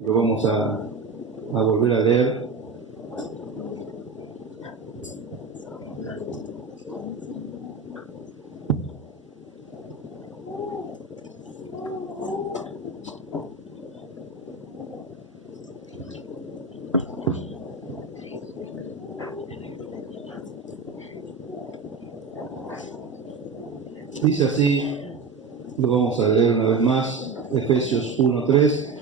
Lo vamos a volver a leer. Dice así, lo vamos a leer una vez más, Efesios 1:3.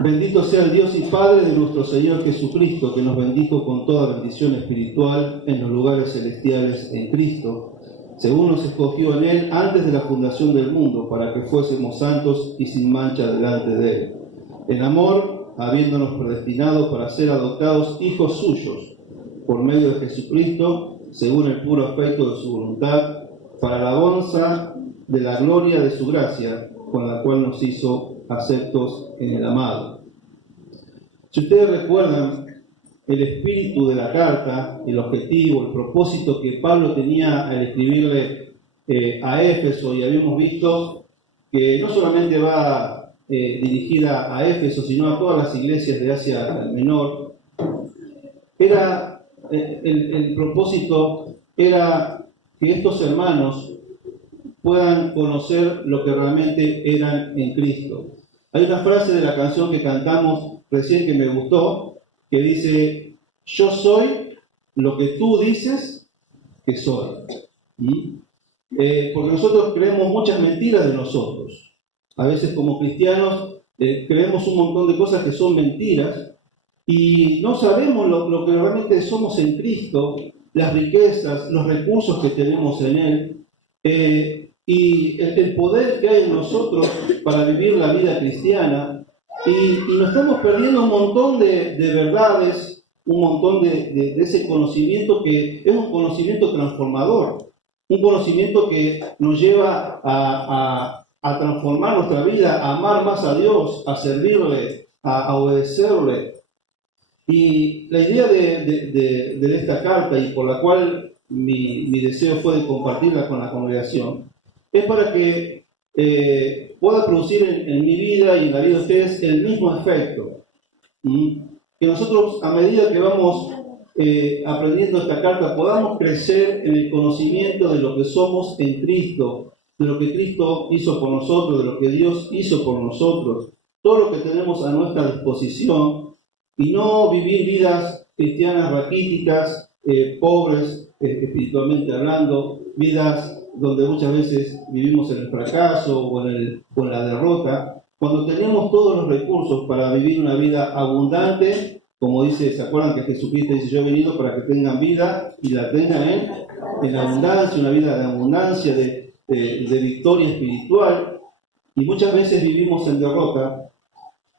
Bendito sea el Dios y Padre de nuestro Señor Jesucristo, que nos bendijo con toda bendición espiritual en los lugares celestiales en Cristo, según nos escogió en Él antes de la fundación del mundo, para que fuésemos santos y sin mancha delante de Él. En amor, habiéndonos predestinado para ser adoptados hijos suyos, por medio de Jesucristo, según el puro afecto de su voluntad, para la alabanza de la gloria de su gracia, con la cual nos hizo aceptos en el amado. Si ustedes recuerdan el espíritu de la carta, el objetivo, el propósito que Pablo tenía al escribirle a Éfeso, y habíamos visto que no solamente va dirigida a Éfeso, sino a todas las iglesias de Asia Menor, era el propósito era que estos hermanos puedan conocer lo que realmente eran en Cristo. Hay una frase de la canción que cantamos recién que me gustó, que dice: yo soy lo que tú dices que soy. Porque nosotros creemos muchas mentiras de nosotros. A veces como cristianos creemos un montón de cosas que son mentiras y no sabemos lo que realmente somos en Cristo, las riquezas, los recursos que tenemos en Él, y el poder que hay en nosotros para vivir la vida cristiana. Y nos estamos perdiendo un montón de verdades, un montón de ese conocimiento que es un conocimiento transformador, un conocimiento que nos lleva a transformar nuestra vida, a amar más a Dios, a servirle, a obedecerle. Y la idea de esta carta, y por la cual mi deseo fue de compartirla con la congregación, es para que pueda producir en mi vida y en la vida de ustedes el mismo efecto. Que nosotros, a medida que vamos aprendiendo esta carta, podamos crecer en el conocimiento de lo que somos en Cristo, de lo que Cristo hizo por nosotros, de lo que Dios hizo por nosotros, todo lo que tenemos a nuestra disposición, y no vivir vidas cristianas raquíticas, pobres, espiritualmente hablando, vidas donde muchas veces vivimos en el fracaso o en la derrota, cuando tenemos todos los recursos para vivir una vida abundante, como dice, ¿se acuerdan que Jesucristo dice: yo he venido para que tengan vida y la tengan en abundancia, una vida de abundancia, de victoria espiritual? Y muchas veces vivimos en derrota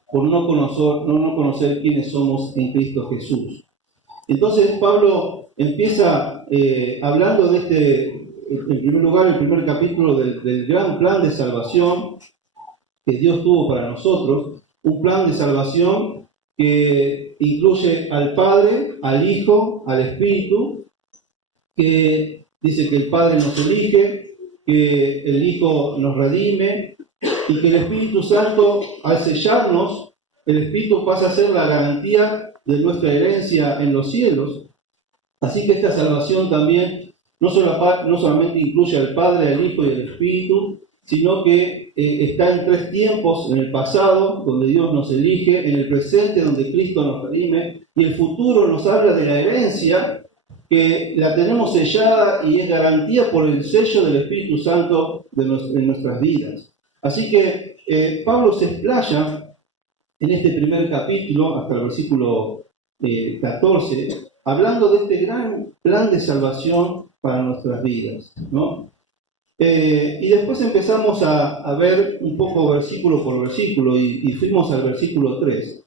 por no conocer quiénes somos en Cristo Jesús. Entonces Pablo empieza hablando de en primer lugar, el primer capítulo del gran plan de salvación que Dios tuvo para nosotros, un plan de salvación que incluye al Padre, al Hijo, al Espíritu, que dice que el Padre nos elige, que el Hijo nos redime, y que el Espíritu Santo, al sellarnos, el Espíritu pasa a ser la garantía de nuestra herencia en los cielos. Así que esta salvación también no solamente incluye al Padre, al Hijo y al Espíritu, sino que está en tres tiempos: en el pasado, donde Dios nos elige; en el presente, donde Cristo nos redime; y el futuro nos habla de la herencia, que la tenemos sellada y es garantía por el sello del Espíritu Santo en nuestras vidas. Así que Pablo se explaya en este primer capítulo, hasta el versículo 14, hablando de este gran plan de salvación para nuestras vidas, ¿no? Y después empezamos a ver un poco versículo por versículo, y fuimos al versículo 3.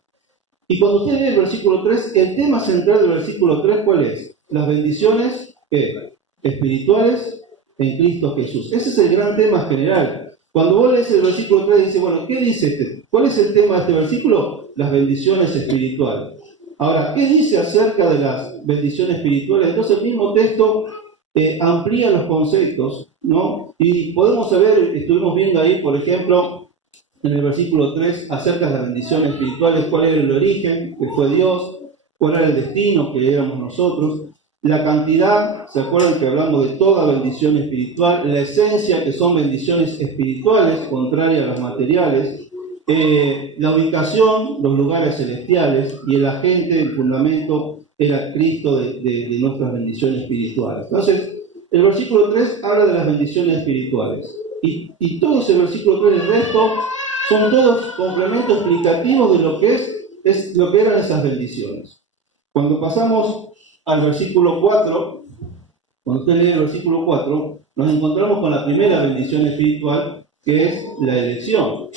Y cuando usted lee el versículo 3, el tema central del versículo 3, ¿cuál es? Las bendiciones espirituales en Cristo Jesús. Ese es el gran tema general. Cuando vos lees el versículo 3, dice, bueno, ¿qué dice este? ¿Cuál es el tema de este versículo? Las bendiciones espirituales. Ahora, ¿qué dice acerca de las bendiciones espirituales? Entonces el mismo texto amplía los conceptos, ¿no? Y podemos saber, estuvimos viendo ahí, por ejemplo, en el versículo 3 acerca de las bendiciones espirituales, cuál era el origen, que fue Dios, cuál era el destino, que éramos nosotros, la cantidad, ¿se acuerdan que hablamos de toda bendición espiritual? La esencia, que son bendiciones espirituales, contrarias a las materiales, la ubicación, los lugares celestiales, y el agente, el fundamento, era Cristo de nuestras bendiciones espirituales. Entonces, el versículo 3 habla de las bendiciones espirituales. Y todo ese versículo 3, el resto, son todos complementos explicativos de lo que es lo que eran esas bendiciones. Cuando pasamos al versículo 4, cuando usted lee el versículo 4, nos encontramos con la primera bendición espiritual, que es la elección.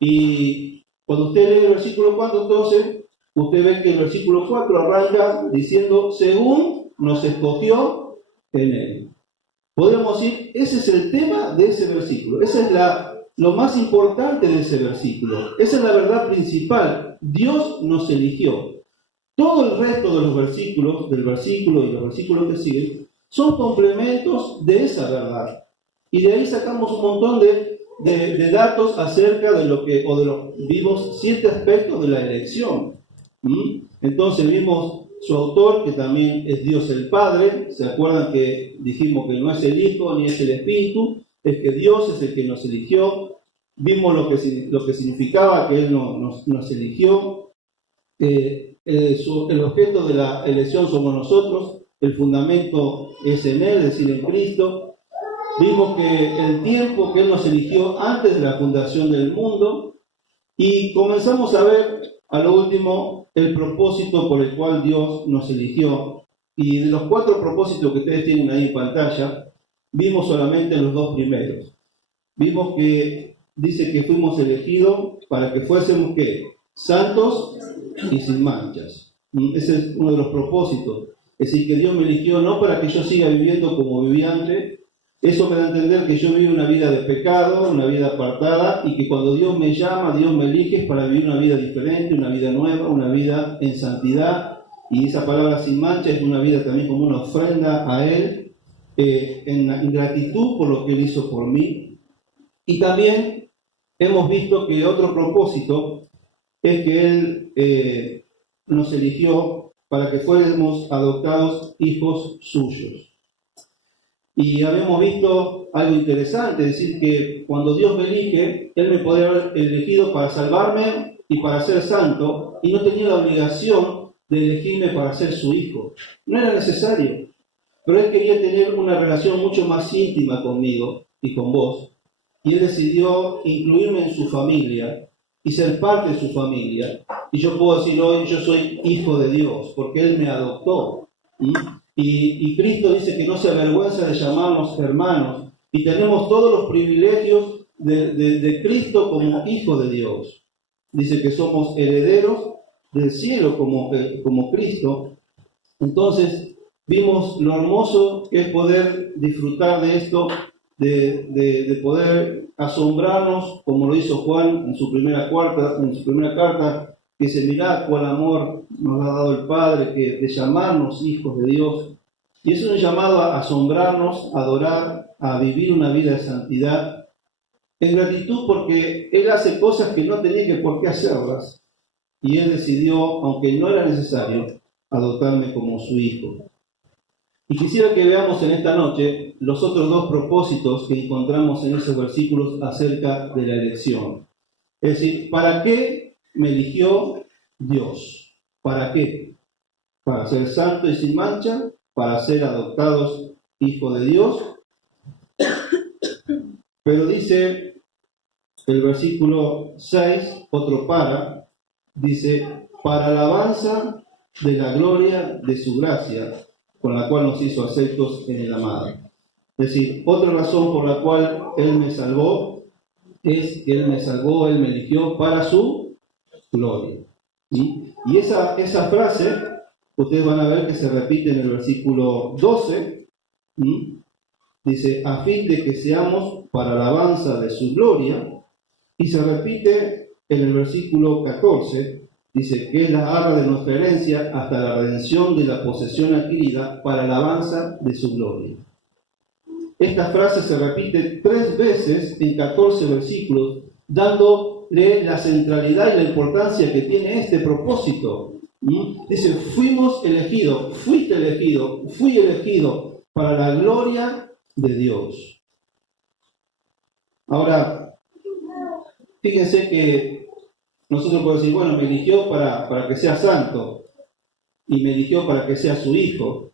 Y cuando usted lee el versículo 4, entonces, usted ve que el versículo 4 arranca diciendo, según nos escogió en él. Podríamos decir, ese es el tema de ese versículo. Ese es lo más importante de ese versículo. Esa es la verdad principal. Dios nos eligió. Todo el resto de los versículos, del versículo y los versículos que siguen, son complementos de esa verdad. Y de ahí sacamos un montón de datos acerca de vimos 7 aspectos de la elección. Entonces vimos su autor, que también es Dios el Padre. ¿Se acuerdan que dijimos que no es el Hijo ni es el Espíritu? Es que Dios es el que nos eligió. Vimos lo que significaba que Él nos eligió. El objeto de la elección somos nosotros. El fundamento es en Él, es decir, en Cristo. Vimos que el tiempo que Él nos eligió antes de la fundación del mundo. Y comenzamos a ver, a lo último, el propósito por el cual Dios nos eligió. Y de los 4 propósitos que ustedes tienen ahí en pantalla, vimos solamente los 2 primeros. Vimos que dice que fuimos elegidos para que fuésemos, ¿qué? Santos y sin manchas. Ese es uno de los propósitos. Es decir, que Dios me eligió no para que yo siga viviendo como vivía antes. Eso me da a entender que yo vivo una vida de pecado, una vida apartada, y que cuando Dios me llama, Dios me elige para vivir una vida diferente, una vida nueva, una vida en santidad. Y esa palabra sin mancha es una vida también como una ofrenda a Él, en gratitud por lo que Él hizo por mí. Y también hemos visto que otro propósito es que Él nos eligió para que fuéramos adoptados hijos suyos. Y habíamos visto algo interesante, es decir, que cuando Dios me elige, Él me podría haber elegido para salvarme y para ser santo, y no tenía la obligación de elegirme para ser su hijo. No era necesario. Pero Él quería tener una relación mucho más íntima conmigo y con vos, y Él decidió incluirme en su familia y ser parte de su familia. Y yo puedo decir hoy, yo soy hijo de Dios, porque Él me adoptó. Y Cristo dice que no se avergüenza de llamarnos hermanos, y tenemos todos los privilegios de Cristo como hijo de Dios. Dice que somos herederos del cielo como Cristo. Entonces vimos lo hermoso que es poder disfrutar de esto, de poder asombrarnos, como lo hizo Juan en su primera carta, que dice, mirad cuál amor nos ha dado el Padre, que de llamarnos hijos de Dios. Y es un llamado a asombrarnos, a adorar, a vivir una vida de santidad, en gratitud, porque Él hace cosas que no tenía que por qué hacerlas. Y Él decidió, aunque no era necesario, adoptarme como su hijo. Y quisiera que veamos en esta noche los otros 2 propósitos que encontramos en esos versículos acerca de la elección. Es decir, ¿para qué me eligió Dios? ¿Para qué? Para ser santo y sin mancha, para ser adoptados hijos de Dios. Pero dice el versículo 6, dice, para alabanza de la gloria de su gracia, con la cual nos hizo aceptos en el amado. Es decir, otra razón por la cual Él me salvó es que Él me eligió para su gloria. Y esa frase, ustedes van a ver que se repite en el versículo 12, dice, a fin de que seamos para alabanza de su gloria, y se repite en el versículo 14, dice que es la arra de nuestra herencia hasta la redención de la posesión adquirida para alabanza de su gloria. esta frase se repite 3 veces en 14 versículos, dándole la centralidad y la importancia que tiene este propósito. Dice, fuimos elegidos, fuiste elegido, fui elegido para la gloria de Dios. Ahora, fíjense que nosotros podemos decir, bueno, me eligió para que sea santo y me eligió para que sea su hijo,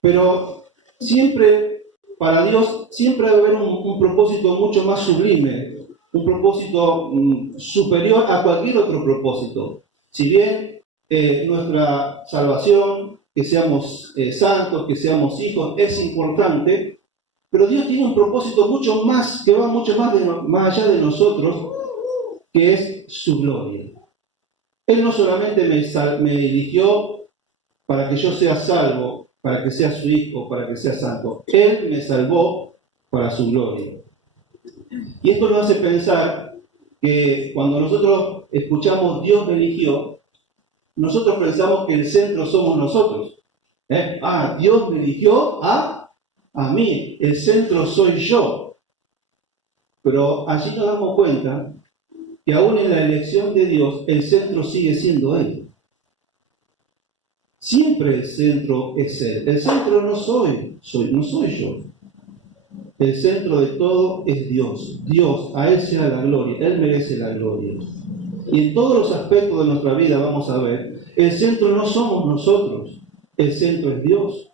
pero siempre, para Dios, siempre va a haber un propósito mucho más sublime, un propósito superior a cualquier otro propósito. Si bien nuestra salvación, que seamos santos, que seamos hijos, es importante, pero Dios tiene un propósito mucho más, que va mucho más allá de nosotros, que es su gloria. Él no solamente me eligió para que yo sea salvo, para que sea su hijo, para que sea santo. Él me salvó para su gloria. Y esto nos hace pensar que cuando nosotros escuchamos Dios me eligió, nosotros pensamos que el centro somos nosotros. Dios me eligió a mí, el centro soy yo. Pero allí nos damos cuenta que aún en la elección de Dios, el centro sigue siendo Él. Siempre el centro es Él. El centro no soy yo. El centro de todo es Dios. Dios, a Él sea la gloria. Él merece la gloria. Y en todos los aspectos de nuestra vida vamos a ver, el centro no somos nosotros. El centro es Dios.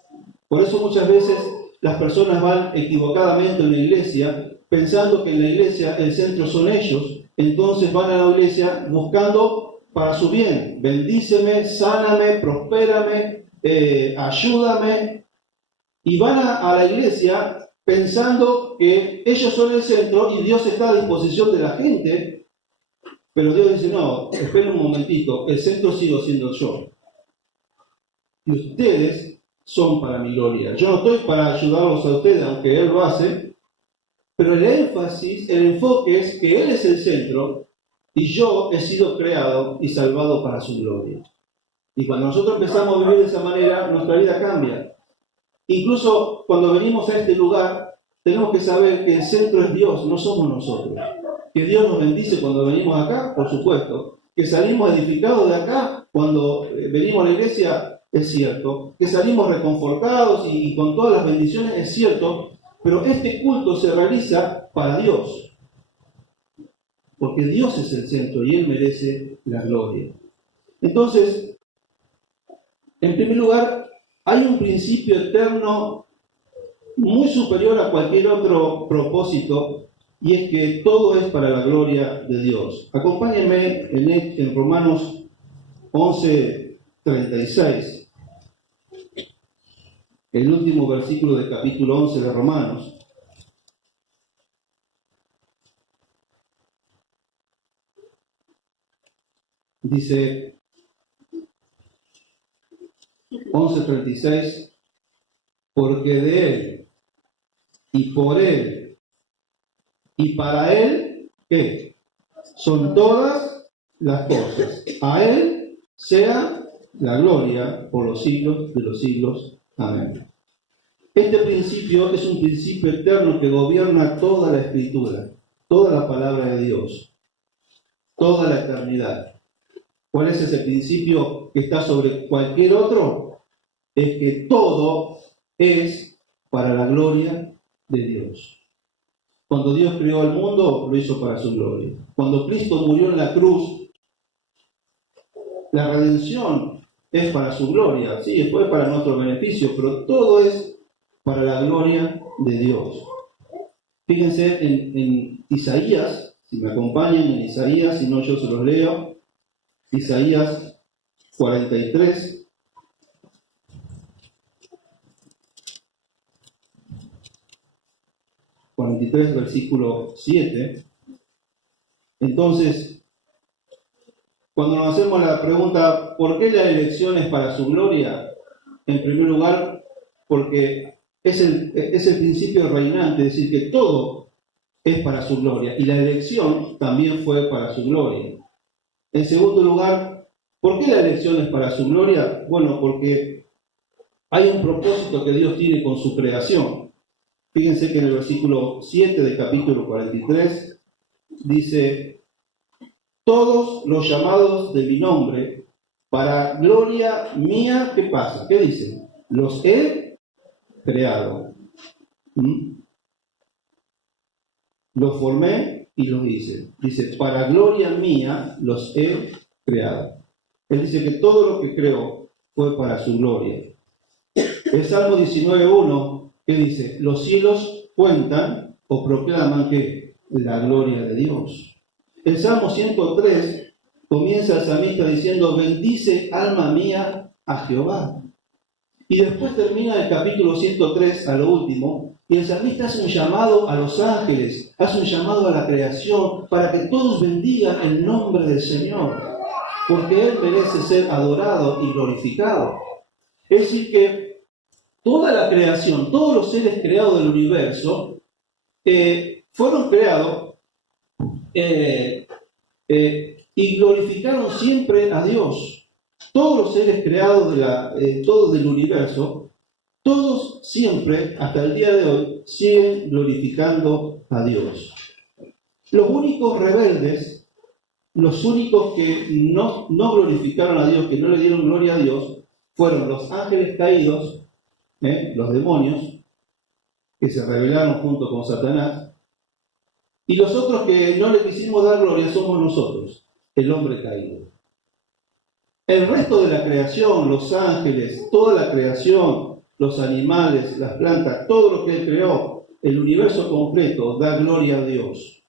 Por eso muchas veces las personas van equivocadamente en la iglesia, pensando que en la iglesia el centro son ellos. Entonces van a la iglesia buscando para su bien. Bendíceme, sáname, prospérame, ayúdame. Y van a la iglesia pensando que ellos son el centro y Dios está a disposición de la gente. Pero Dios dice, no, esperen un momentito, el centro sigo siendo yo. Y ustedes son para mi gloria. Yo no estoy para ayudarlos a ustedes, aunque Él lo hace, pero el énfasis, el enfoque es que Él es el centro y yo he sido creado y salvado para su gloria. Y cuando nosotros empezamos a vivir de esa manera, nuestra vida cambia. Incluso cuando venimos a este lugar, tenemos que saber que el centro es Dios, no somos nosotros. Que Dios nos bendice cuando venimos acá, por supuesto. Que salimos edificados de acá cuando venimos a la iglesia, es cierto. Que salimos reconfortados y con todas las bendiciones, es cierto. Pero este culto se realiza para Dios. Porque Dios es el centro y Él merece la gloria. Entonces, en primer lugar, hay un principio eterno muy superior a cualquier otro propósito, y es que todo es para la gloria de Dios. Acompáñenme en Romanos 11:36. El último versículo del capítulo 11 de Romanos. Dice 11:36, porque de Él, y por Él, y para Él, ¿qué? Son todas las cosas. A Él sea la gloria por los siglos de los siglos. Amén. Este principio es un principio eterno que gobierna toda la Escritura, toda la palabra de Dios, toda la eternidad. ¿Cuál es ese principio que está sobre cualquier otro? Es que todo es para la gloria de Dios. Cuando Dios creó el mundo, lo hizo para su gloria. Cuando Cristo murió en la cruz, la redención es para su gloria, sí, después para nuestro beneficio, pero todo es para la gloria de Dios. Fíjense en Isaías, si me acompañan en Isaías, si no yo se los leo, Isaías 43. Versículo 7. Entonces, cuando nos hacemos la pregunta, ¿por qué la elección es para su gloria? En primer lugar, porque es el principio reinante, es decir, que todo es para su gloria, y la elección también fue para su gloria. En segundo lugar, ¿por qué la elección es para su gloria? Bueno, porque hay un propósito que Dios tiene con su creación. Fíjense que en el versículo 7 del capítulo 43 dice: todos los llamados de mi nombre, para gloria mía, ¿qué pasa? ¿Qué dice? Los he creado. Los formé y los hice. Dice, para gloria mía los he creado. Él dice que todo lo que creó fue para su gloria. El Salmo 19.1, ¿qué dice? Los cielos cuentan o proclaman que la gloria de Dios. El Salmo 103 comienza el salmista diciendo, bendice alma mía a Jehová. Y después termina el capítulo 103 a lo último, y el salmista hace un llamado a los ángeles, hace un llamado a la creación, para que todos bendigan el nombre del Señor, porque Él merece ser adorado y glorificado. Es decir que toda la creación, todos los seres creados del universo, fueron creados y glorificaron siempre a Dios. Todos los seres creados todo del universo, todos siempre, hasta el día de hoy, siguen glorificando a Dios. Los únicos rebeldes, los únicos que no glorificaron a Dios, que no le dieron gloria a Dios, fueron los ángeles caídos, los demonios, que se rebelaron junto con Satanás, y los otros que no le quisimos dar gloria somos nosotros, el hombre caído. El resto de la creación, los ángeles, toda la creación, los animales, las plantas, todo lo que Él creó, el universo completo, da gloria a Dios.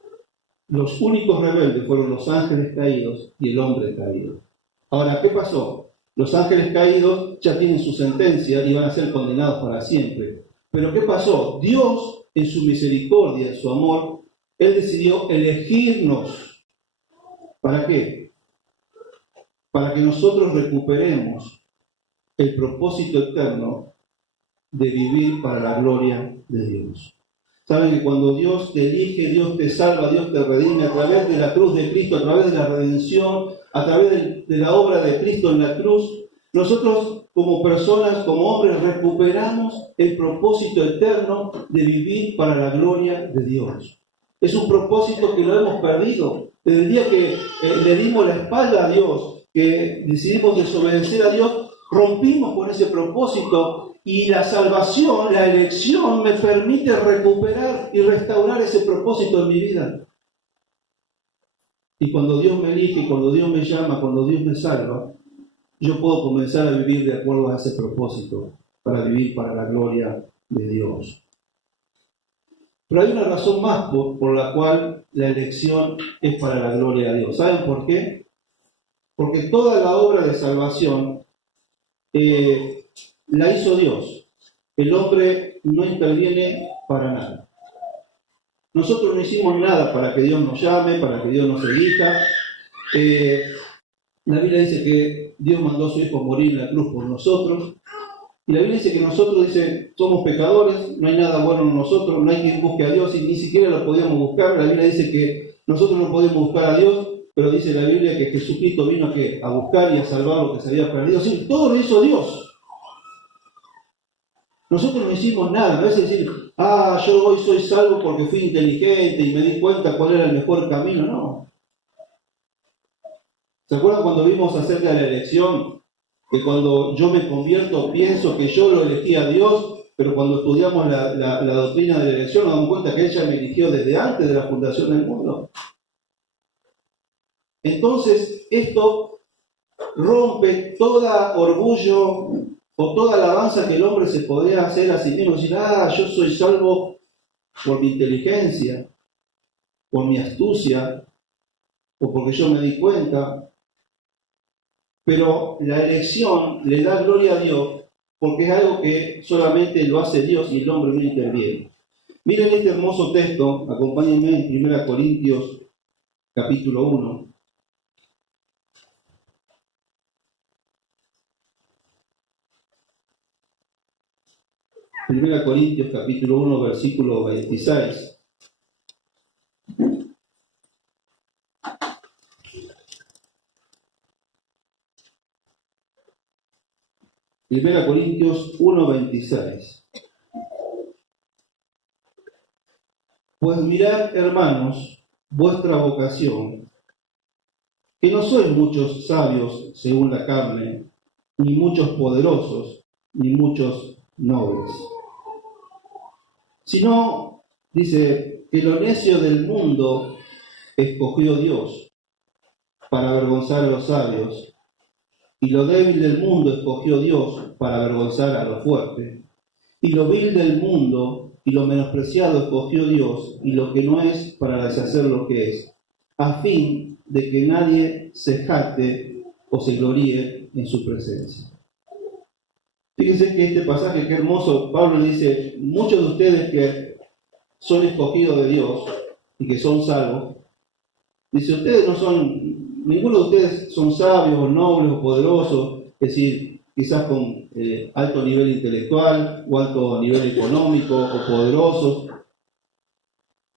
Los únicos rebeldes fueron los ángeles caídos y el hombre caído. Ahora, ¿qué pasó? Los ángeles caídos ya tienen su sentencia y van a ser condenados para siempre. Pero ¿qué pasó? Dios, en su misericordia, en su amor, Él decidió elegirnos. ¿Para qué? Para que nosotros recuperemos el propósito eterno de vivir para la gloria de Dios. Saben que cuando Dios te elige, Dios te salva, Dios te redime a través de la cruz de Cristo, a través de la redención, a través de la obra de Cristo en la cruz, nosotros como personas, como hombres, recuperamos el propósito eterno de vivir para la gloria de Dios. Es un propósito que lo hemos perdido. Desde el día que le dimos la espalda a Dios, que decidimos desobedecer a Dios, rompimos con ese propósito y la salvación, la elección me permite recuperar y restaurar ese propósito en mi vida. Y cuando Dios me elige, cuando Dios me llama, cuando Dios me salva, yo puedo comenzar a vivir de acuerdo a ese propósito, para vivir para la gloria de Dios. Pero hay una razón más por la cual la elección es para la gloria de Dios. ¿Saben por qué? Porque toda la obra de salvación la hizo Dios. El hombre no interviene para nada. Nosotros no hicimos nada para que Dios nos llame, para que Dios nos elija. La Biblia dice que Dios mandó a su Hijo morir en la cruz por nosotros. Y la Biblia dice que nosotros, somos pecadores, no hay nada bueno en nosotros, no hay quien busque a Dios y ni siquiera lo podíamos buscar. La Biblia dice que nosotros no podemos buscar a Dios, pero dice la Biblia que Jesucristo vino a buscar y a salvar lo que se había perdido. Sí, todo lo hizo Dios. Nosotros no hicimos nada. No es decir, yo hoy soy salvo porque fui inteligente y me di cuenta cuál era el mejor camino. No. ¿Se acuerdan cuando vimos acerca de la elección? Que cuando yo me convierto pienso que yo lo elegí a Dios, pero cuando estudiamos la doctrina de la elección nos damos cuenta que ella me eligió desde antes de la fundación del mundo. Entonces, esto rompe todo orgullo o toda alabanza que el hombre se podría hacer a sí mismo. Decir, yo soy salvo por mi inteligencia, por mi astucia, o porque yo me di cuenta. Pero la elección le da gloria a Dios porque es algo que solamente lo hace Dios y el hombre no interviene. Miren este hermoso texto, acompáñenme en 1 Corintios capítulo 1. 1 Corintios capítulo 1, versículo 26. Primera Corintios 1:26. Pues mirad, hermanos, vuestra vocación, que no sois muchos sabios según la carne, ni muchos poderosos, ni muchos nobles. Sino, dice, que lo necio del mundo escogió Dios para avergonzar a los sabios, y lo débil del mundo escogió Dios para avergonzar a lo fuerte, y lo vil del mundo y lo menospreciado escogió Dios, y lo que no es para deshacer lo que es, a fin de que nadie se jacte o se gloríe en su presencia. Fíjense que este pasaje, qué hermoso, Pablo dice, muchos de ustedes que son escogidos de Dios y que son salvos, dice, ustedes no son, ninguno de ustedes son sabios o nobles o poderosos, es decir, quizás con alto nivel intelectual o alto nivel económico o poderosos.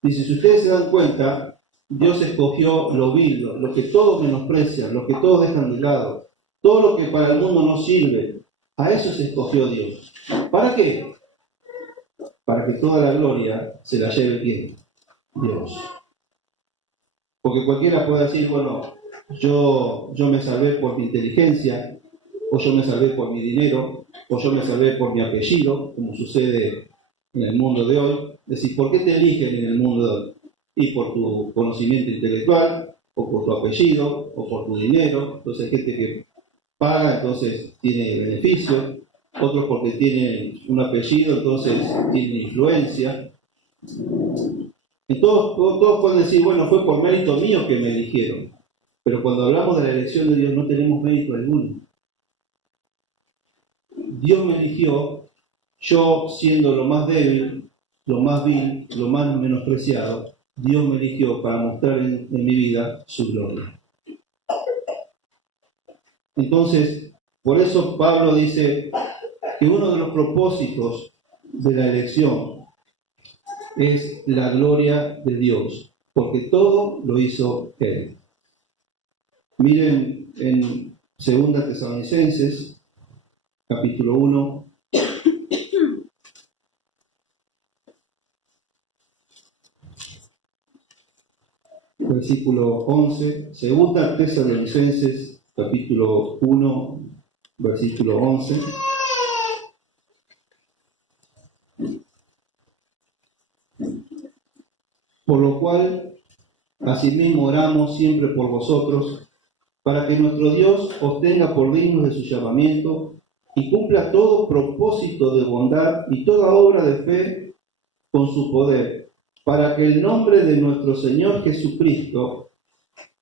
Dice, si ustedes se dan cuenta, Dios escogió lo vil, lo que todos menosprecian, lo que todos dejan de lado, todo lo que para el mundo no sirve. A eso se escogió Dios. ¿Para qué? Para que toda la gloria se la lleve ¿quién? Dios. Porque cualquiera puede decir, bueno, yo me salvé por mi inteligencia, o yo me salvé por mi dinero, o yo me salvé por mi apellido, como sucede en el mundo de hoy. Es decir, ¿por qué te eligen en el mundo de hoy? Y por tu conocimiento intelectual, o por tu apellido, o por tu dinero. Entonces hay gente que paga, entonces tiene beneficio, otros porque tienen un apellido, entonces tienen influencia. Y todos pueden decir, bueno, fue por mérito mío que me eligieron. Pero cuando hablamos de la elección de Dios no tenemos mérito alguno. Dios me eligió, yo siendo lo más débil, lo más vil, lo más menospreciado, Dios me eligió para mostrar en mi vida su gloria. Entonces, por eso Pablo dice que uno de los propósitos de la elección es la gloria de Dios, porque todo lo hizo Él. Miren en 2 Tesalonicenses, capítulo 1, versículo 11, 2 Tesalonicenses, capítulo 1, versículo 11. Por lo cual, asimismo oramos siempre por vosotros, para que nuestro Dios os tenga por dignos de su llamamiento y cumpla todo propósito de bondad y toda obra de fe con su poder, para que el nombre de nuestro Señor Jesucristo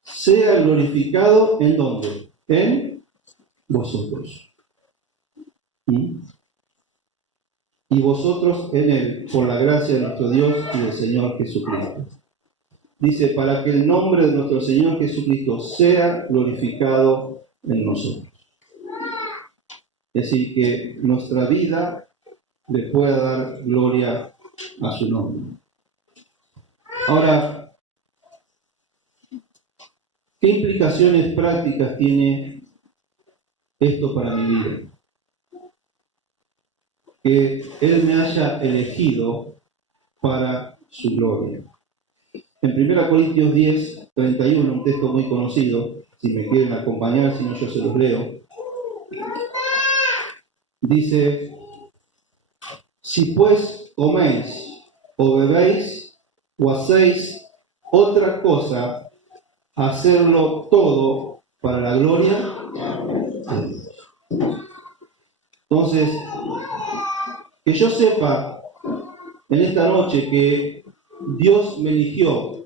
sea glorificado ¿en dónde? En vosotros. Y vosotros en Él, por la gracia de nuestro Dios y del Señor Jesucristo. Dice, para que el nombre de nuestro Señor Jesucristo sea glorificado en nosotros. Es decir, que nuestra vida le pueda dar gloria a su nombre. Ahora, ¿qué implicaciones prácticas tiene esto para mi vida? Que Él me haya elegido para su gloria. En 1 Corintios 10, 31, un texto muy conocido, si me quieren acompañar, si no yo se los leo, dice, si pues coméis o bebéis o hacéis otra cosa, hacerlo todo para la gloria de Dios. Entonces, que yo sepa en esta noche que Dios me eligió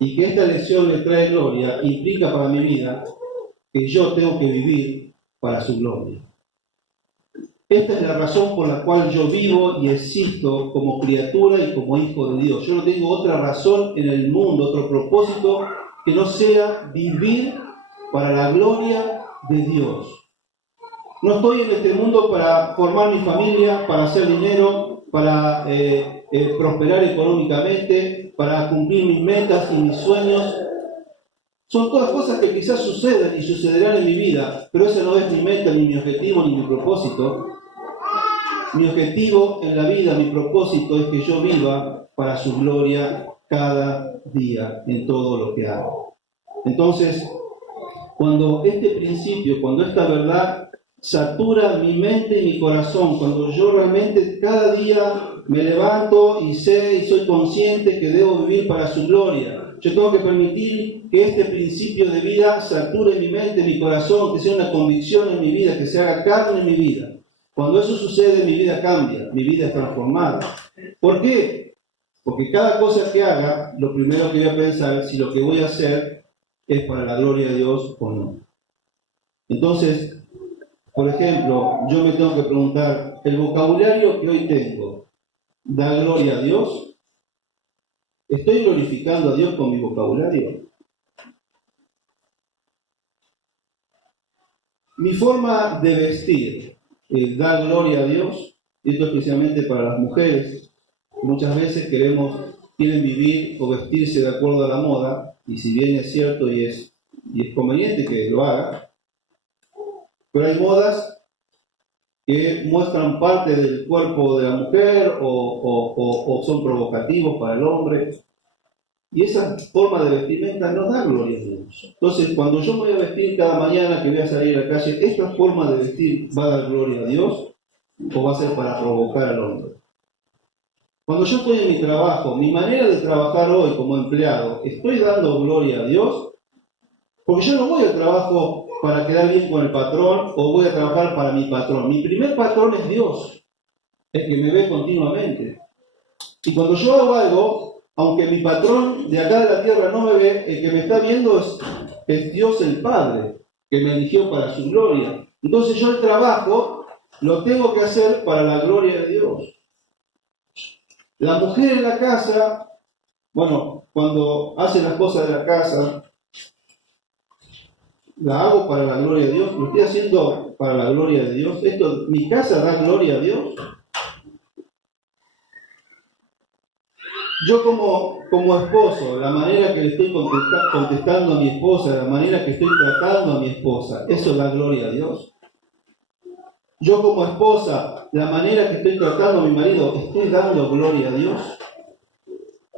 y que esta elección le trae gloria, implica para mi vida que yo tengo que vivir para su gloria. Esta es la razón por la cual yo vivo y existo como criatura y como hijo de Dios. Yo no tengo otra razón en el mundo, otro propósito que no sea vivir para la gloria de Dios. No estoy en este mundo para formar mi familia, para hacer dinero, para prosperar económicamente, para cumplir mis metas y mis sueños. Son todas cosas que quizás suceden y sucederán en mi vida, pero esa no es mi meta, ni mi objetivo, ni mi propósito. Mi objetivo en la vida, mi propósito es que yo viva para su gloria cada día en todo lo que hago. Entonces, cuando este principio, cuando esta verdad satura mi mente y mi corazón, cuando yo realmente cada día me levanto y sé y soy consciente que debo vivir para su gloria, yo tengo que permitir que este principio de vida sature mi mente, mi corazón, que sea una convicción en mi vida, que se haga carne en mi vida. Cuando eso sucede, mi vida cambia, mi vida es transformada. ¿Por qué? Porque cada cosa que haga, lo primero que voy a pensar es si lo que voy a hacer es para la gloria de Dios o no. Entonces, por ejemplo, yo me tengo que preguntar, ¿el vocabulario que hoy tengo da gloria a Dios? ¿Estoy glorificando a Dios con mi vocabulario? Mi forma de vestir da gloria a Dios, y esto especialmente para las mujeres. Muchas veces quieren vivir o vestirse de acuerdo a la moda, y si bien es cierto y es conveniente que lo haga, pero hay modas que muestran parte del cuerpo de la mujer o son provocativos para el hombre. Y esa forma de vestimenta no da gloria a Dios. Entonces, cuando yo me voy a vestir cada mañana que voy a salir a la calle, ¿esta forma de vestir va a dar gloria a Dios o va a ser para provocar al hombre? Cuando yo estoy en mi trabajo, mi manera de trabajar hoy como empleado, ¿estoy dando gloria a Dios? Porque yo no voy al trabajo para quedar bien con el patrón o voy a trabajar para mi patrón. Mi primer patrón es Dios, el que me ve continuamente. Y cuando yo hago algo, aunque mi patrón de acá de la tierra no me ve, el que me está viendo es Dios el Padre, que me eligió para su gloria. Entonces yo el trabajo lo tengo que hacer para la gloria de Dios. La mujer en la casa, bueno, cuando hace las cosas de la casa, la hago para la gloria de Dios, lo estoy haciendo para la gloria de Dios. ¿Mi casa da gloria a Dios? Yo como esposo, la manera que le estoy contestando a mi esposa, la manera que estoy tratando a mi esposa, ¿eso da gloria a Dios? Yo como esposa, la manera que estoy tratando a mi marido, ¿estoy dando gloria a Dios?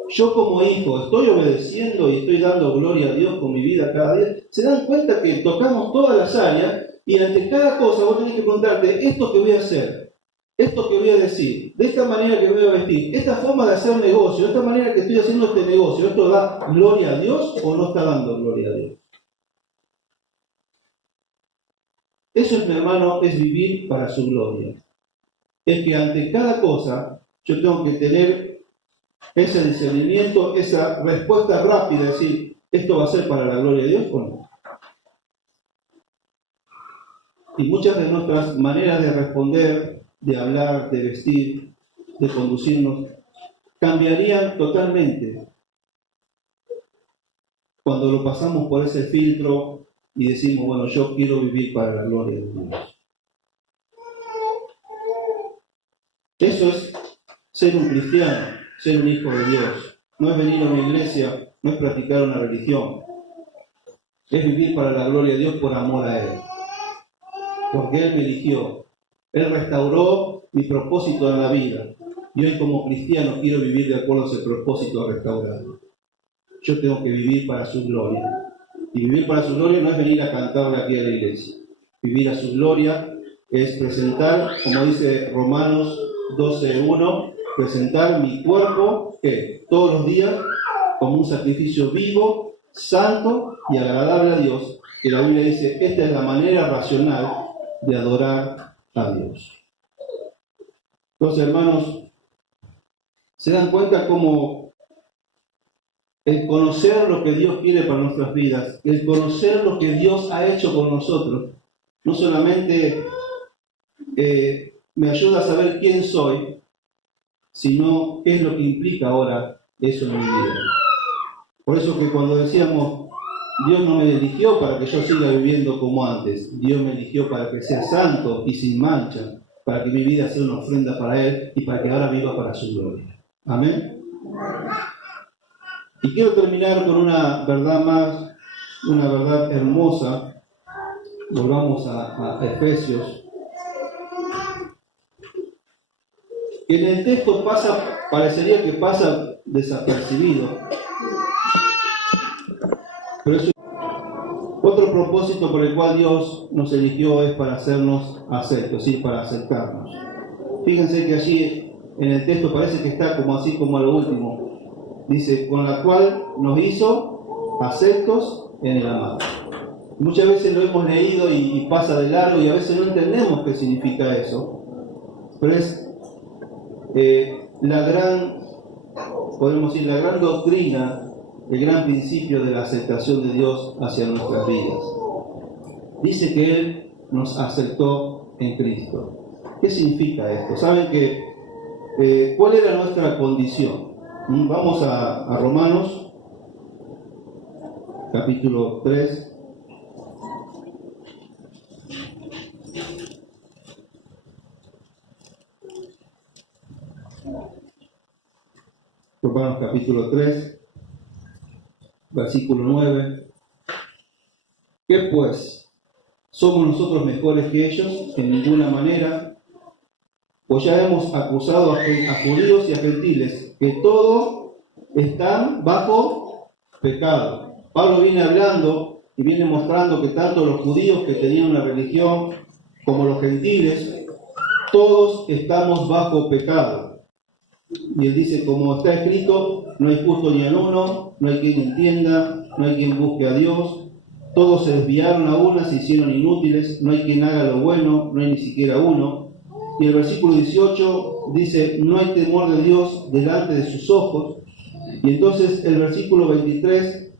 Yo como hijo, ¿estoy obedeciendo y estoy dando gloria a Dios con mi vida cada día? ¿Se dan cuenta que tocamos todas las áreas y ante cada cosa vos tenés que preguntarte, esto que voy a hacer, esto que voy a decir, de esta manera que voy a vestir, esta forma de hacer negocio, de esta manera que estoy haciendo este negocio, ¿esto da gloria a Dios o no está dando gloria a Dios? Eso, mi hermano, es vivir para su gloria. Es que ante cada cosa yo tengo que tener ese discernimiento, esa respuesta rápida, es decir, ¿esto va a ser para la gloria de Dios o no? Y muchas de nuestras maneras de responder, de hablar, de vestir, de conducirnos, cambiarían totalmente cuando lo pasamos por ese filtro y decimos, bueno, yo quiero vivir para la gloria de Dios. Eso es ser un cristiano, ser un hijo de Dios. No es venir a una iglesia, no es practicar una religión. Es vivir para la gloria de Dios por amor a Él. Porque Él me eligió. Él restauró mi propósito en la vida. Y hoy como cristiano quiero vivir de acuerdo a ese propósito restaurado. Yo tengo que vivir para su gloria. Y vivir para su gloria no es venir a cantarle aquí a la iglesia. Vivir a su gloria es presentar, como dice Romanos 12:1, presentar mi cuerpo, que todos los días, como un sacrificio vivo, santo y agradable a Dios, que la Biblia dice, esta es la manera racional de adorar a Dios. Entonces, hermanos, ¿se dan cuenta cómo el conocer lo que Dios quiere para nuestras vidas, el conocer lo que Dios ha hecho con nosotros, no solamente me ayuda a saber quién soy, sino qué es lo que implica ahora eso en mi vida? Por eso que cuando decíamos, Dios no me eligió para que yo siga viviendo como antes, Dios me eligió para que sea santo y sin mancha, para que mi vida sea una ofrenda para Él y para que ahora viva para su gloria. Amén. Y quiero terminar con una verdad hermosa. Volvamos a Efesios. que en el texto parecería que pasa desapercibido, pero es otro propósito por el cual Dios nos eligió es para hacernos aceptos, ¿sí? Para aceptarnos. Fíjense que allí en el texto parece que está como así como a lo último. Dice, con la cual nos hizo aceptos en el amado. Muchas veces lo hemos leído y pasa de largo y a veces no entendemos qué significa eso. Pero es podemos decir, la gran doctrina, el gran principio de la aceptación de Dios hacia nuestras vidas. Dice que Él nos aceptó en Cristo. ¿Qué significa esto? ¿Saben cuál era nuestra condición? Vamos a Romanos, capítulo 3. Romanos capítulo 3, versículo 9. ¿Qué pues? ¿Somos nosotros mejores que ellos? En ninguna manera. Pues ya hemos acusado a judíos y a gentiles que todos están bajo pecado. Pablo viene hablando y viene mostrando que tanto los judíos que tenían una religión como los gentiles, todos estamos bajo pecado. Y él dice, como está escrito, no hay justo ni en uno, no hay quien entienda, no hay quien busque a Dios, todos se desviaron a una, se hicieron inútiles, no hay quien haga lo bueno, no hay ni siquiera uno. Y el versículo 18 dice, no hay temor de Dios delante de sus ojos. Y entonces el versículo 23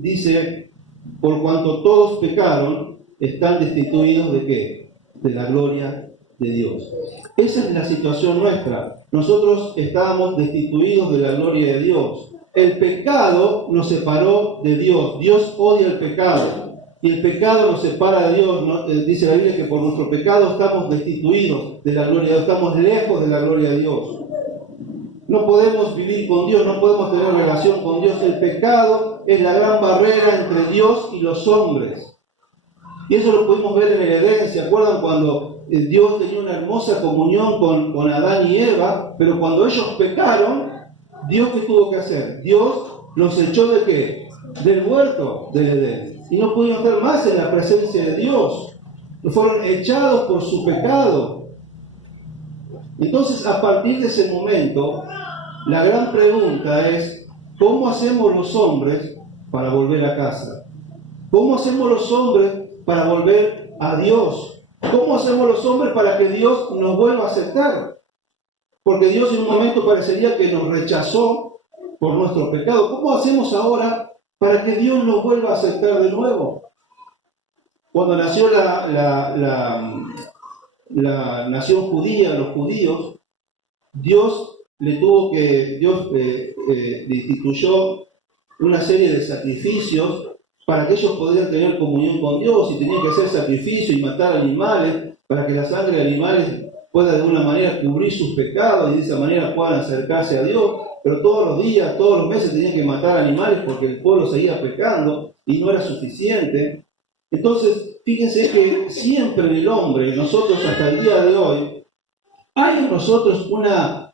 dice, por cuanto todos pecaron, están destituidos ¿de qué? De la gloria de Dios. Esa es la situación nuestra. Nosotros estábamos destituidos de la gloria de Dios. El pecado nos separó de Dios. Dios odia el pecado. Y el pecado nos separa de Dios. ¿No? Dice la Biblia que por nuestro pecado estamos destituidos de la gloria de Dios. Estamos lejos de la gloria de Dios. No podemos vivir con Dios, no podemos tener relación con Dios. El pecado es la gran barrera entre Dios y los hombres. Y eso lo pudimos ver en el Edén. ¿Se acuerdan cuando Dios tenía una hermosa comunión con Adán y Eva? Pero cuando ellos pecaron, ¿Dios qué tuvo que hacer? Dios los echó ¿de qué? Del huerto del Edén. Y no pudieron estar más en la presencia de Dios. Fueron echados por su pecado. Entonces, a partir de ese momento, la gran pregunta es, ¿cómo hacemos los hombres para volver a casa? ¿Cómo hacemos los hombres para volver a Dios? ¿Cómo hacemos los hombres para que Dios nos vuelva a aceptar? Porque Dios en un momento parecería que nos rechazó por nuestro pecado. ¿Cómo hacemos ahora para que Dios nos vuelva a aceptar de nuevo? Cuando nació la nación judía, los judíos, Dios le instituyó una serie de sacrificios para que ellos pudieran tener comunión con Dios, y tenían que hacer sacrificio y matar animales para que la sangre de animales pueda de alguna manera cubrir sus pecados y de esa manera puedan acercarse a Dios. Pero todos los días, todos los meses tenían que matar animales porque el pueblo seguía pecando y no era suficiente. Entonces, fíjense que siempre en el hombre, nosotros hasta el día de hoy, hay en nosotros una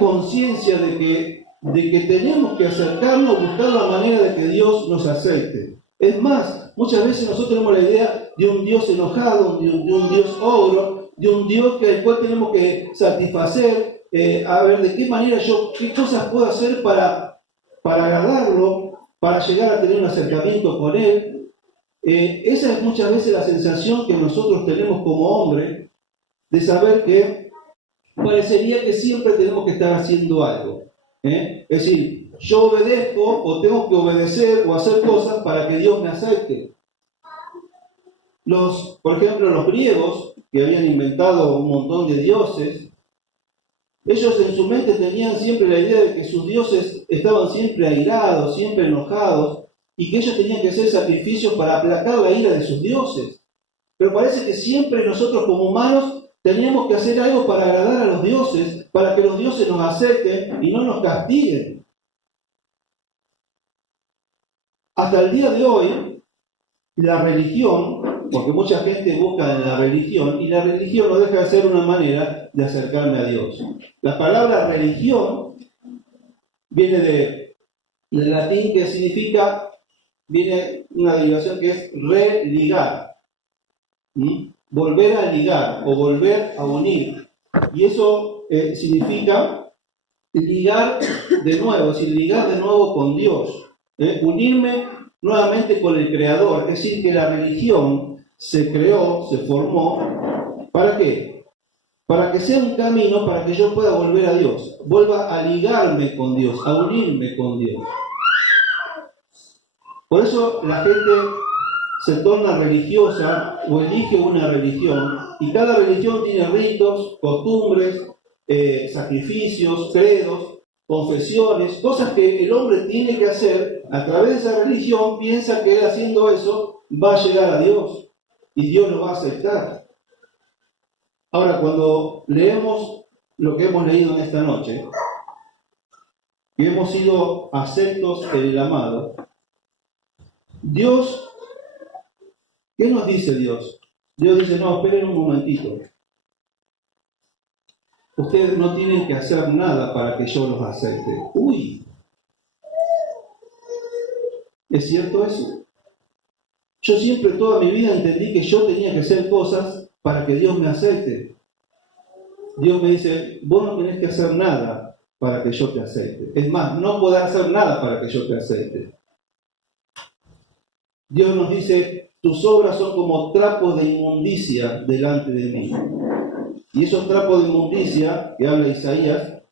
conciencia de que tenemos que acercarnos, buscar la manera de que Dios nos acepte. Es más, muchas veces nosotros tenemos la idea de un Dios enojado, de un Dios ogro, de un Dios al cual tenemos que satisfacer, a ver de qué manera qué cosas puedo hacer para agradarlo, para llegar a tener un acercamiento con Él. Esa es muchas veces la sensación que nosotros tenemos como hombres, de saber que parecería que siempre tenemos que estar haciendo algo. Es decir, yo obedezco o tengo que obedecer o hacer cosas para que Dios me acepte. Por ejemplo, los griegos, que habían inventado un montón de dioses, ellos en su mente tenían siempre la idea de que sus dioses estaban siempre airados, siempre enojados, y que ellos tenían que hacer sacrificios para aplacar la ira de sus dioses. Pero parece que siempre nosotros como humanos teníamos que hacer algo para agradar a los dioses, para que los dioses nos acepten y no nos castiguen. Hasta el día de hoy, la religión porque mucha gente busca en la religión, y la religión no deja de ser una manera de acercarme a Dios. La palabra religión viene del latín, que significa, viene una derivación que es religar, volver a ligar o volver a unir. Y eso significa ligar de nuevo, es decir, ligar de nuevo con Dios, unirme nuevamente con el Creador. Es decir, que la religión se creó, se formó, ¿para qué? Para que sea un camino para que yo pueda volver a Dios, vuelva a ligarme con Dios, a unirme con Dios. Por eso la gente se torna religiosa o elige una religión, y cada religión tiene ritos, costumbres, sacrificios, credos, confesiones, cosas que el hombre tiene que hacer. A través de esa religión piensa que él, haciendo eso, va a llegar a Dios y Dios lo va a aceptar. Ahora, cuando leemos lo que hemos leído en esta noche, que hemos sido aceptos en el amado, Dios, ¿qué nos dice Dios? Dios dice: no, esperen un momentito. Ustedes no tienen que hacer nada para que yo los acepte. Uy, ¿es cierto eso? Yo siempre, toda mi vida, entendí que yo tenía que hacer cosas para que Dios me acepte. Dios me dice: vos no tenés que hacer nada para que yo te acepte. Es más, no podés hacer nada para que yo te acepte. Dios nos dice: tus obras son como trapos de inmundicia delante de mí. Y esos trapos de inmundicia que habla Isaías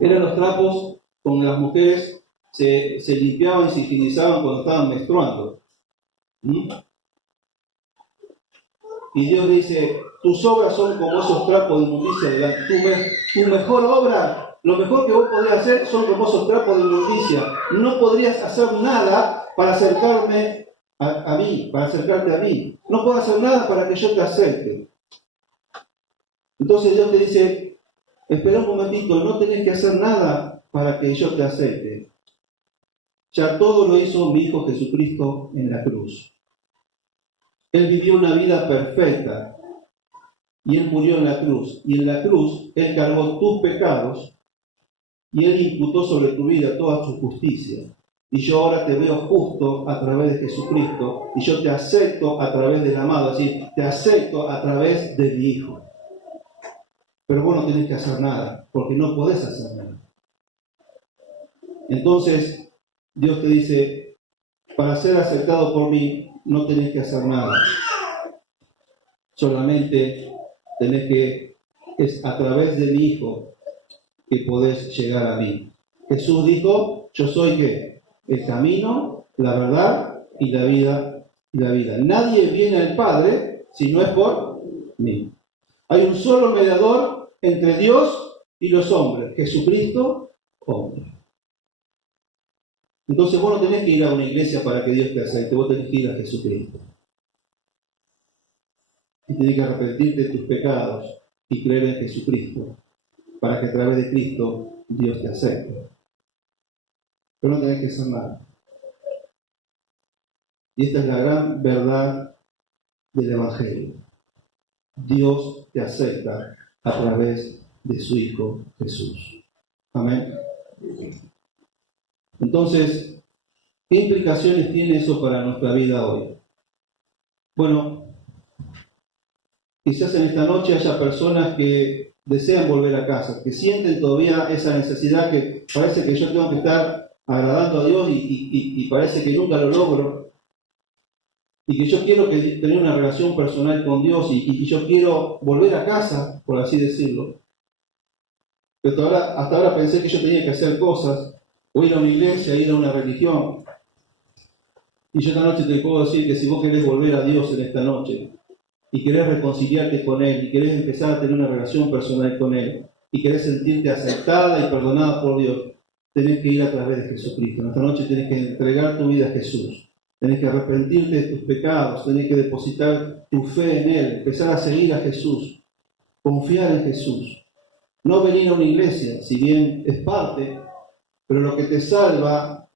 eran los trapos con que las mujeres se limpiaban y se higienizaban cuando estaban menstruando. Y Dios dice: tus obras son como esos trapos de inmundicia delante de mí. Tu mejor obra, lo mejor que vos podrías hacer, son como esos trapos de inmundicia. No podrías hacer nada para acercarme a mí, para acercarte a mí. No puedo hacer nada para que yo te acerque. Entonces Dios te dice: espera un momentito, no tenés que hacer nada para que yo te acepte. Ya todo lo hizo mi Hijo Jesucristo en la cruz. Él vivió una vida perfecta y Él murió en la cruz. Y en la cruz Él cargó tus pecados y Él imputó sobre tu vida toda su justicia. Y yo ahora te veo justo a través de Jesucristo, y yo te acepto a través del amado, es decir, te acepto a través de mi Hijo. Pero vos no tenés que hacer nada, porque no podés hacer nada. Entonces, Dios te dice: para ser aceptado por mí, no tenés que hacer nada. Solamente tenés que, es a través de mi Hijo que podés llegar a mí. Jesús dijo: yo soy ¿qué? El camino, la verdad y la vida. Nadie viene al Padre si no es por mí. Hay un solo mediador entre Dios y los hombres: Jesucristo, hombre. Entonces vos no tenés que ir a una iglesia para que Dios te acepte, vos tenés que ir a Jesucristo. Y tenés que arrepentirte de tus pecados y creer en Jesucristo, para que a través de Cristo Dios te acepte. Pero no tenés que hacer nada. Y esta es la gran verdad del Evangelio. Dios te acepta a través de su Hijo Jesús. Amén. Entonces, ¿qué implicaciones tiene eso para nuestra vida hoy? Bueno, quizás en esta noche haya personas que desean volver a casa, que sienten todavía esa necesidad, que parece que yo tengo que estar agradando a Dios y parece que nunca lo logro, y que yo quiero tener una relación personal con Dios y yo quiero volver a casa, por así decirlo. Pero hasta ahora pensé que yo tenía que hacer cosas, o ir a una iglesia, ir a una religión. Y yo esta noche te puedo decir que si vos querés volver a Dios en esta noche, y querés reconciliarte con Él, y querés empezar a tener una relación personal con Él, y querés sentirte aceptada y perdonada por Dios, tenés que ir a través de Jesucristo. En esta noche tenés que entregar tu vida a Jesús. Tenés que arrepentirte de tus pecados, tenés que depositar tu fe en Él, empezar a seguir a Jesús, confiar en Jesús. No venir a una iglesia, si bien es parte, pero lo que te salva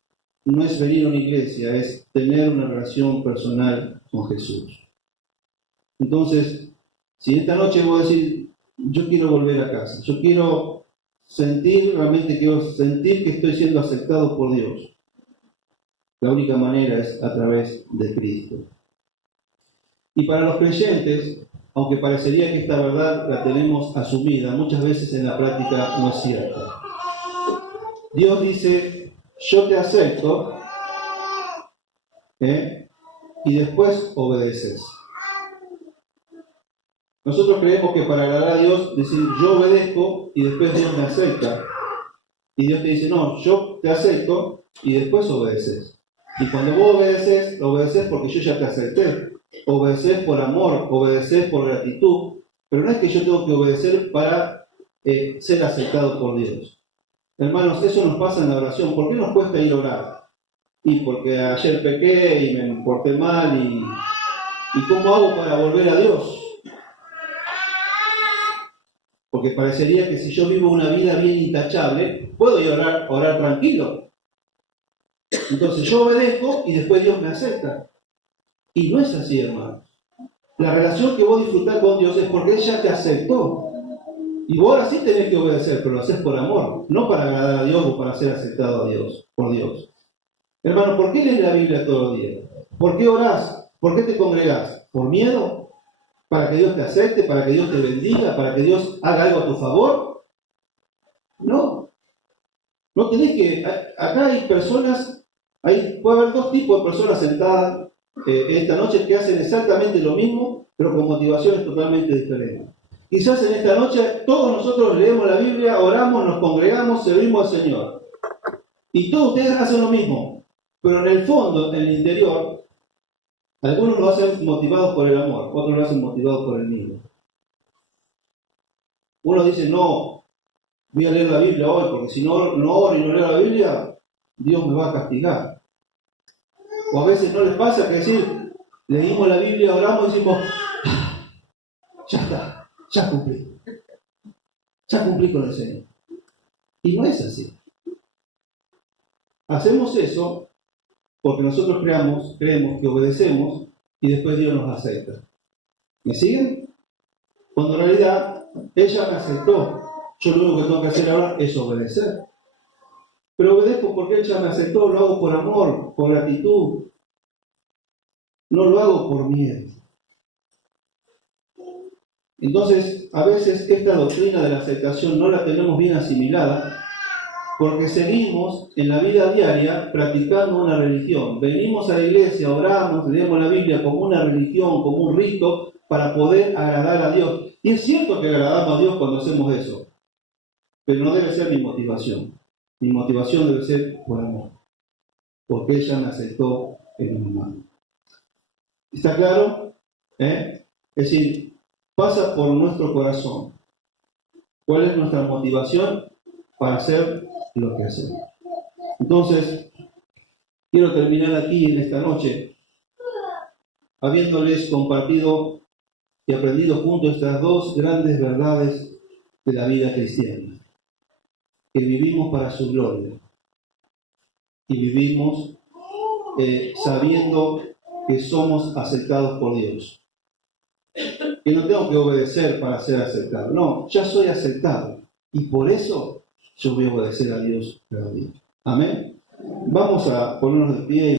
no es venir a una iglesia, es tener una relación personal con Jesús. Entonces, si esta noche voy a decir, yo quiero volver a casa, yo quiero realmente quiero sentir que estoy siendo aceptado por Dios, la única manera es a través de Cristo. Y para los creyentes, aunque parecería que esta verdad la tenemos asumida, muchas veces en la práctica no es cierto. Dios dice, yo te acepto, y después obedeces. Nosotros creemos que para agradar a Dios, decir yo obedezco y después Dios me acepta. Y Dios te dice, no, yo te acepto y después obedeces. Y cuando vos obedeces porque yo ya te acepté. Obedeces por amor, obedeces por gratitud. Pero no es que yo tengo que obedecer para ser aceptado por Dios. Hermanos, eso nos pasa en la oración. ¿Por qué nos cuesta ir a orar? Y porque ayer pequé y me porté mal ¿y cómo hago para volver a Dios? Porque parecería que si yo vivo una vida bien intachable, puedo ir a orar tranquilo. Entonces yo obedezco y después Dios me acepta. Y no es así, hermanos. La relación que vos disfrutás con Dios es porque Él ya te aceptó. Y vos ahora sí tenés que obedecer, pero lo haces por amor, no para agradar a Dios o para ser aceptado a Dios, por Dios. Hermano, ¿por qué lees la Biblia todos los días? ¿Por qué orás? ¿Por qué te congregás? ¿Por miedo? ¿Para que Dios te acepte? ¿Para que Dios te bendiga? ¿Para que Dios haga algo a tu favor? No. No tenés que... Acá hay personas, puede haber dos tipos de personas sentadas esta noche que hacen exactamente lo mismo, pero con motivaciones totalmente diferentes. Quizás en esta noche todos nosotros leemos la Biblia, oramos, nos congregamos, servimos al Señor. Y todos ustedes hacen lo mismo, pero en el fondo, en el interior, algunos lo hacen motivados por el amor, otros lo hacen motivados por el miedo. Uno dice, no, voy a leer la Biblia hoy, porque si no oro y no leo la Biblia, Dios me va a castigar. O a veces no les pasa que decir, leímos la Biblia, oramos y decimos, ya está, ya cumplí con el Señor. Y no es así. Hacemos eso porque nosotros creemos que obedecemos y después Dios nos acepta. ¿Me siguen? Cuando en realidad ella me aceptó. Yo lo único que tengo que hacer ahora es obedecer. Pero obedezco porque ella me aceptó, lo hago por amor, por gratitud. No lo hago por miedo. Entonces, a veces esta doctrina de la aceptación no la tenemos bien asimilada porque seguimos en la vida diaria practicando una religión. Venimos a la iglesia, oramos, leemos la Biblia como una religión, como un rito para poder agradar a Dios. Y es cierto que agradamos a Dios cuando hacemos eso, pero no debe ser mi motivación. Mi motivación debe ser por amor, porque ella me aceptó en mi mano. ¿Está claro? Es decir, pasa por nuestro corazón. ¿Cuál es nuestra motivación para hacer lo que hacemos? Entonces, quiero terminar aquí en esta noche, habiéndoles compartido y aprendido juntos estas dos grandes verdades de la vida cristiana. Que vivimos para su gloria y vivimos sabiendo que somos aceptados por Dios. Que no tengo que obedecer para ser aceptado. No, ya soy aceptado. Y por eso yo voy a obedecer a Dios cada día. Amén. Vamos a ponernos de pie.